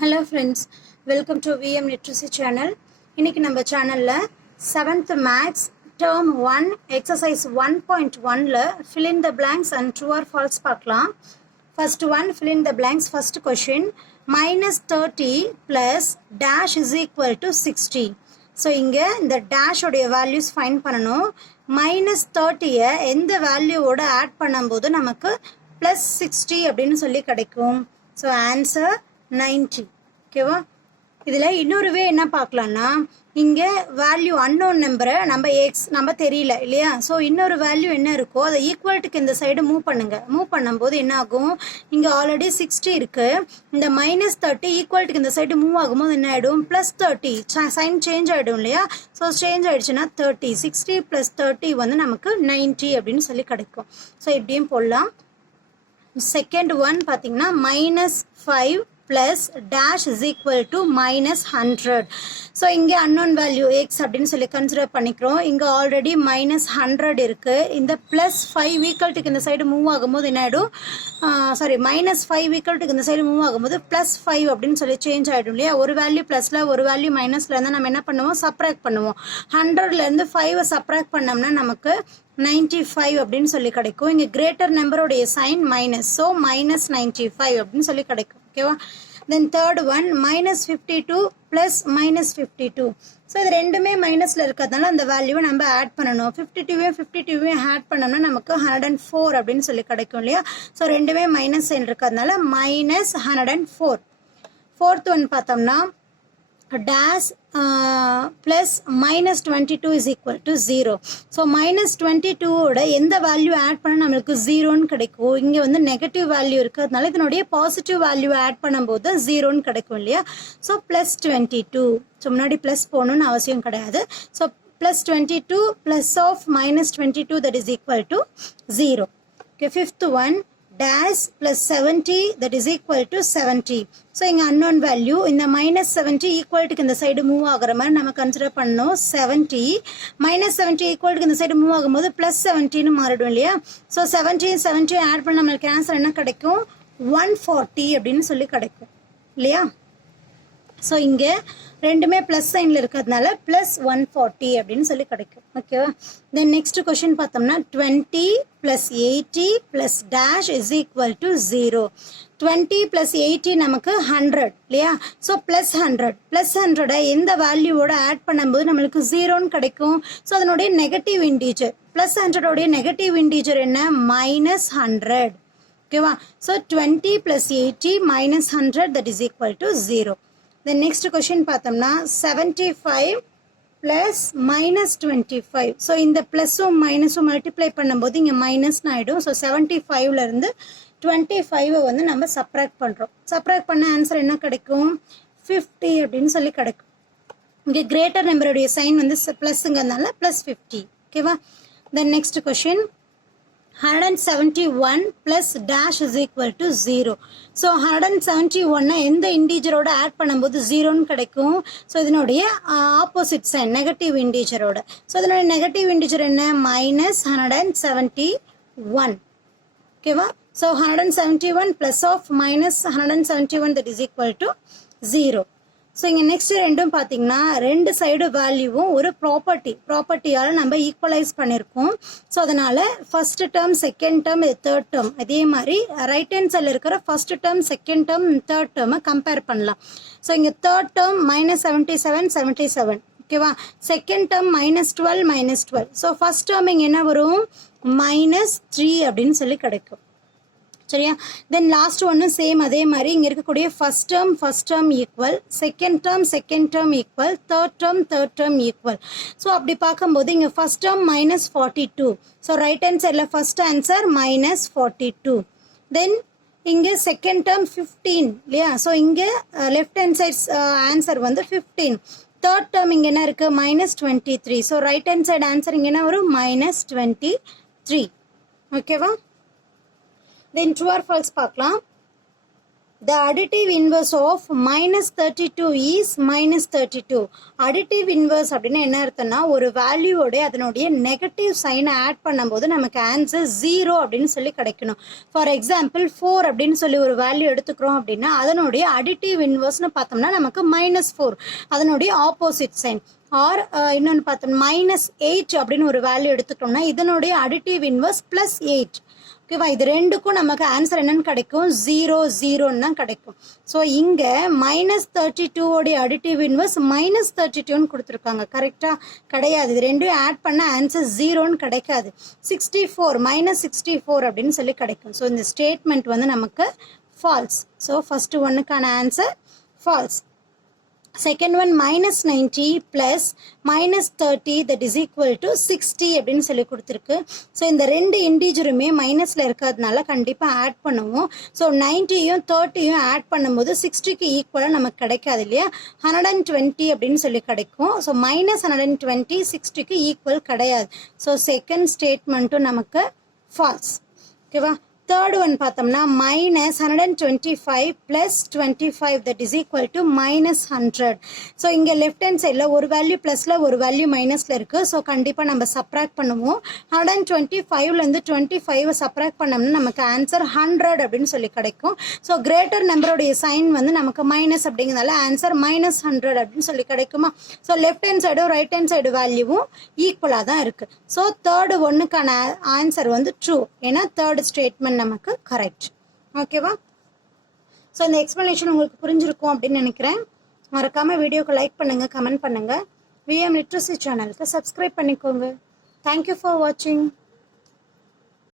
Hello friends, welcome to VM Literacy channel. இன்னைக்கு நம்ம சேனல்ல 7th Maths Term 1 Exercise 1.1ல fill in the blanks and true or false பார்க்கலாம். First one, fill in the blanks. First question, minus 30 plus dash is equal to 60. So இங்க இந்த dash உடைய values find பண்ணணும். minus 30 எந்த value ஓட add பண்ணும்போது நமக்கு plus 60 அப்படின்னு சொல்லி கிடைக்கும். So answer 90. ஓகேவா? இதில் இன்னொரு வே என்ன பார்க்கலாம்னா, இங்கே வேல்யூ அன்னோன் நம்பரை நம்ம எக்ஸ் நம்ம தெரியல இல்லையா? ஸோ இன்னொரு வேல்யூ என்ன இருக்கோ அதை ஈக்குவல்ட்டுக்கு இந்த சைடு மூவ் பண்ணுங்கள். மூவ் பண்ணும்போது என்ன ஆகும், இங்கே ஆல்ரெடி 60 இருக்குது, இந்த மைனஸ் 30 ஈக்குவல்ட்டுக்கு இந்த சைடு மூவ் ஆகும்போது என்ன ஆகிடும், ப்ளஸ் 30 சைன் சேஞ்ச் ஆகிடும் இல்லையா? ஸோ சேஞ்ச் ஆகிடுச்சுன்னா 30 60 + 30 வந்து நமக்கு 90 அப்படின்னு சொல்லி கிடைக்கும். ஸோ இப்படியும் போடலாம். செகண்ட் ஒன் பார்த்தீங்கன்னா -5 plus dash is equal to -100. So இங்கே unknown value x அப்படின்னு சொல்லி கன்சிடர் பண்ணிக்கிறோம். இங்கே ஆல்ரெடி -100 இருக்குது. இந்த +5 ஈக்குவல்ட்டுக்கு இந்த சைடு மூவ் ஆகும்போது என்ன ஆகிடும், -5 ஈக்குவல்ட்டுக்கு இந்த சைடு மூவ் ஆகும்போது +5 அப்படின்னு சொல்லி சேஞ்ச் ஆகிடும் இல்லையா? ஒரு வேல்யூ ப்ளஸில் ஒரு வேல்யூ மைனஸில் இருந்தால் நம்ம என்ன பண்ணுவோம், சப்ராக்ட் பண்ணுவோம். 100லேருந்து 5 சப்ராக்ட் பண்ணோம்னா நமக்கு 95 அப்படின்னு சொல்லி கிடைக்கும். இங்கே கிரேட்டர் நம்பருடைய சைன் மைனஸ், ஸோ -95 அப்படின்னு சொல்லி கிடைக்கும். ஓகேவா? Then third one -52 + -52. ஸோ இது ரெண்டுமே மைனஸில் இருக்கிறதுனால அந்த வேல்யூவை நம்ம ஆட் பண்ணணும். 52வையும் ஆட் பண்ணோம்னா நமக்கு 104 அப்படின்னு சொல்லி கிடைக்கும் இல்லையா? ஸோ ரெண்டுமே மைனஸ் சைன் இருக்கிறதுனால -104. ஃபோர்த் ஒன் பார்த்தோம்னா dash plus -22 is equal to 0. So -22 ஓட எந்த வேல்யூ ஆட் பண்ண நம்மளுக்கு 0ன்னு கிடைக்கும். இங்கே வந்து நெகட்டிவ் வேல்யூ இருக்கிறதுனால இதனுடைய பாசிட்டிவ் வேல்யூ ஆட் பண்ணும்போது 0ன்னு கிடைக்கும் இல்லையா? ஸோ +22. ஸோ முன்னாடி ப்ளஸ் போகணுன்னு அவசியம் கிடையாது. So +22 plus of -22 that is equal to 0. Okay, fifth one, dash plus 70 that is equal to 70. So இங்கே unknown வேல்யூ இந்த -70 ஈக்குவல்ட்டுக்கு இந்த சைடு மூவ் ஆகிற மாதிரி நம்ம கன்சிடர் பண்ணோம். 70 -70 ஈக்குவல்ட்டுக்கு இந்த சைடு மூவ் ஆகும்போது +70ன்னு மாறிடும் இல்லையா? ஸோ 70 ஆட் பண்ண நம்மளுக்கு ஆன்சர் என்ன கிடைக்கும், 140 அப்படின்னு சொல்லி கிடைக்கும் இல்லையா? ஸோ இங்கே ரெண்டுமே ப்ளஸ் சைனில் இருக்கிறதுனால +140 அப்படின்னு சொல்லி கிடைக்கும். ஓகேவா? தென் நெக்ஸ்ட் கொஷின் பார்த்தோம்னா 20 + 80 + dash is equal to 0. 20 + 80 நமக்கு 100 இல்லையா? ஸோ +100 எந்த வேல்யூவோட ஆட் பண்ணும்போது நம்மளுக்கு 0ன்னு கிடைக்கும். ஸோ அதனுடைய நெகட்டிவ் இன்டீஜர், +100 நெகட்டிவ் இன்டீஜர் என்ன, -100. ஓகேவா? So 20 + 80 -100 that is equal to 0. The next question பார்த்தோம்னா 75 + -25. ஸோ இந்த ப்ளஸும் மைனஸும் மல்டிப்ளை பண்ணும்போது இங்கே மைனஸ்னு ஆகிடும். ஸோ 75லேருந்து 25 வந்து நம்ம சப்ராக்ட் பண்ணுறோம். சப்ராக்ட் பண்ண ஆன்சர் என்ன கிடைக்கும், 50 அப்படின்னு சொல்லி கிடைக்கும். இங்கே கிரேட்டர் நம்பருடைய சைன் வந்து ப்ளஸ்ங்கிறதுனால +50. ஓகேவா? Then next question 171 plus dash is equal to 0. So 171 எந்த இன்டீஜரோட ஆட் பண்ணும்போது 0ன்னு கிடைக்கும். ஸோ இதனுடைய ஆப்போசிட் சைன் நெகட்டிவ் இன்டீஜரோட. ஸோ இதனுடைய நெகட்டிவ் இன்டீஜர் என்ன, -171. ஓகேவா? So 171 plus of -171 that is equal to 0. So இங்கே நெக்ஸ்ட் ரெண்டும் பார்த்தீங்கன்னா ரெண்டு சைடு வேல்யூவும் ஒரு ப்ராப்பர்ட்டியால் நம்ம ஈக்குவலைஸ் பண்ணியிருக்கோம். ஸோ அதனால் ஃபர்ஸ்ட் டேர்ம் செகண்ட் டேர்ம் இது தேர்ட் டேர்ம், அதே மாதிரி ரைட் ஹேண்ட் சைடில் இருக்கிற first term second term third டேர்மை கம்பேர் பண்ணலாம். ஸோ இங்கே தேர்ட் டேர்ம் -77 77. ஓகேவா? Second term -12 12. So first term இங்கே என்ன வரும், -3 அப்படின்னு சொல்லி கிடைக்கும். சரியா? தென் லாஸ்ட் ஒன்றும் சேம் அதே மாதிரி இங்கே இருக்கக்கூடிய first term equal, second term equal, third term equal. So அப்படி பார்க்கும்போது இங்கே first term -42. So right hand சைடில் ஃபர்ஸ்ட் ஆன்சர் -42. தென் இங்கே செகண்ட் டேர்ம் 15 இல்லையா? ஸோ இங்கே லெஃப்ட் ஹேண்ட் சைட் ஆன்சர் வந்து 15. தேர்ட் டேர்ம் இங்கே என்ன இருக்குது, -23. So right hand side answer இங்கே என்ன வரும், -23. ஓகேவா? தென் ட்ரூ ஆர் ஃபால்ஸ் பார்க்கலாம். The additive inverse of minus 32 is minus 32. Additive inverse அப்படின்னா என்ன அர்த்தம்னா ஒரு வேல்யூவோட அதனுடைய நெகட்டிவ் சைனை ஆட் பண்ணும்போது நமக்கு ஆன்சர் 0 அப்படின்னு சொல்லி கிடைக்கணும். ஃபார் எக்ஸாம்பிள் 4 அப்படின்னு சொல்லி ஒரு வேல்யூ எடுத்துக்கிறோம் அப்படின்னா அதனுடைய அடிட்டிவ் இன்வர்ஸ்னு பார்த்தோம்னா நமக்கு -4 அதனுடைய ஆப்போசிட் சைன். ஆர் இன்னொன்று பார்த்தோம் -8 அப்படின்னு ஒரு வேல்யூ எடுத்துக்கிட்டோம்னா இதனுடைய அடிட்டிவ் இன்வர்ஸ் +8. ஓகேவா, இது ரெண்டுக்கும் நமக்கு ஆன்சர் என்னன்னு கிடைக்கும் 0 0ன்னு தான் கிடைக்கும். ஸோ இங்கே -32 உடைய அடிட்டிவ் இன்வர்ஸ் -32ன்னு கொடுத்துருக்காங்க. கரெக்டாக கிடையாது, இது ரெண்டும் ஆட் பண்ண ஆன்சர் 0ன்னு கிடைக்காது. 64 -64 அப்படின்னு சொல்லி கிடைக்கும். ஸோ இந்த ஸ்டேட்மெண்ட் வந்து நமக்கு ஃபால்ஸ். ஸோ ஃபர்ஸ்ட் ஒன்னுக்கான answer false. Second one -90 plus -30 that is equal to 60 அப்படின்னு சொல்லி கொடுத்துருக்கு. ஸோ இந்த ரெண்டு இன்டிஜருமே மைனஸில் இருக்கிறதுனால கண்டிப்பாக ஆட் பண்ணுவோம். ஸோ 90யும் 30யும் ஆட் பண்ணும்போது 60க்கு ஈக்குவலாக நமக்கு கிடைக்காது இல்லையா, 120 அப்படின்னு சொல்லி கிடைக்கும். ஸோ -120 60க்கு ஈக்குவல் கிடையாது. ஸோ செகண்ட் ஸ்டேட்மெண்ட்டும் நமக்கு ஃபால்ஸ். ஓகேவா, தேர்ட் ஒன் பார்த்தோம்னா -125 plus 25 that is equal to -100. So இங்கே லெஃப்ட் ஹேண்ட் சைடில் ஒரு வேல்யூ ப்ளஸில் ஒரு வேல்யூ மைனஸில் இருக்குது. ஸோ கண்டிப்பாக நம்ம சப்ராக்ட் பண்ணுவோம். 125லேருந்து 25 சப்ராக்ட் பண்ணோம்னா நமக்கு ஆன்சர் 100 அப்படின்னு சொல்லி கிடைக்கும். ஸோ கிரேட்டர் நம்பருடைய சைன் வந்து நமக்கு மைனஸ் அப்படிங்கிறதால ஆன்சர் -100 அப்படின்னு சொல்லி கிடைக்குமா. ஸோ லெஃப்ட் ஹேண்ட் சைடும் ரைட் ஹேண்ட் சைடு வேல்யூவும் ஈக்குவலாக தான் இருக்குது. ஸோ தேர்டு ஒன்றுக்கான ஆன்சர் வந்து ட்ரூ, ஏன்னா தேர்ட் ஸ்டேட்மெண்ட் நமக்கு கரெக்ட். ஓகேவா, ஸோ இந்த எக்ஸ்பிளனேஷன் உங்களுக்கு புரிஞ்சிருக்கும் அப்படின்னு நினைக்கிறேன். மறக்காம வீடியோக்கு லைக் பண்ணுங்க, கமெண்ட் பண்ணுங்க. விஎம் லிட்ரஸி சேனலுக்கு சப்ஸ்கிரைப் பண்ணிக்கோங்க. தேங்க்யூ ஃபார் வாட்சிங்.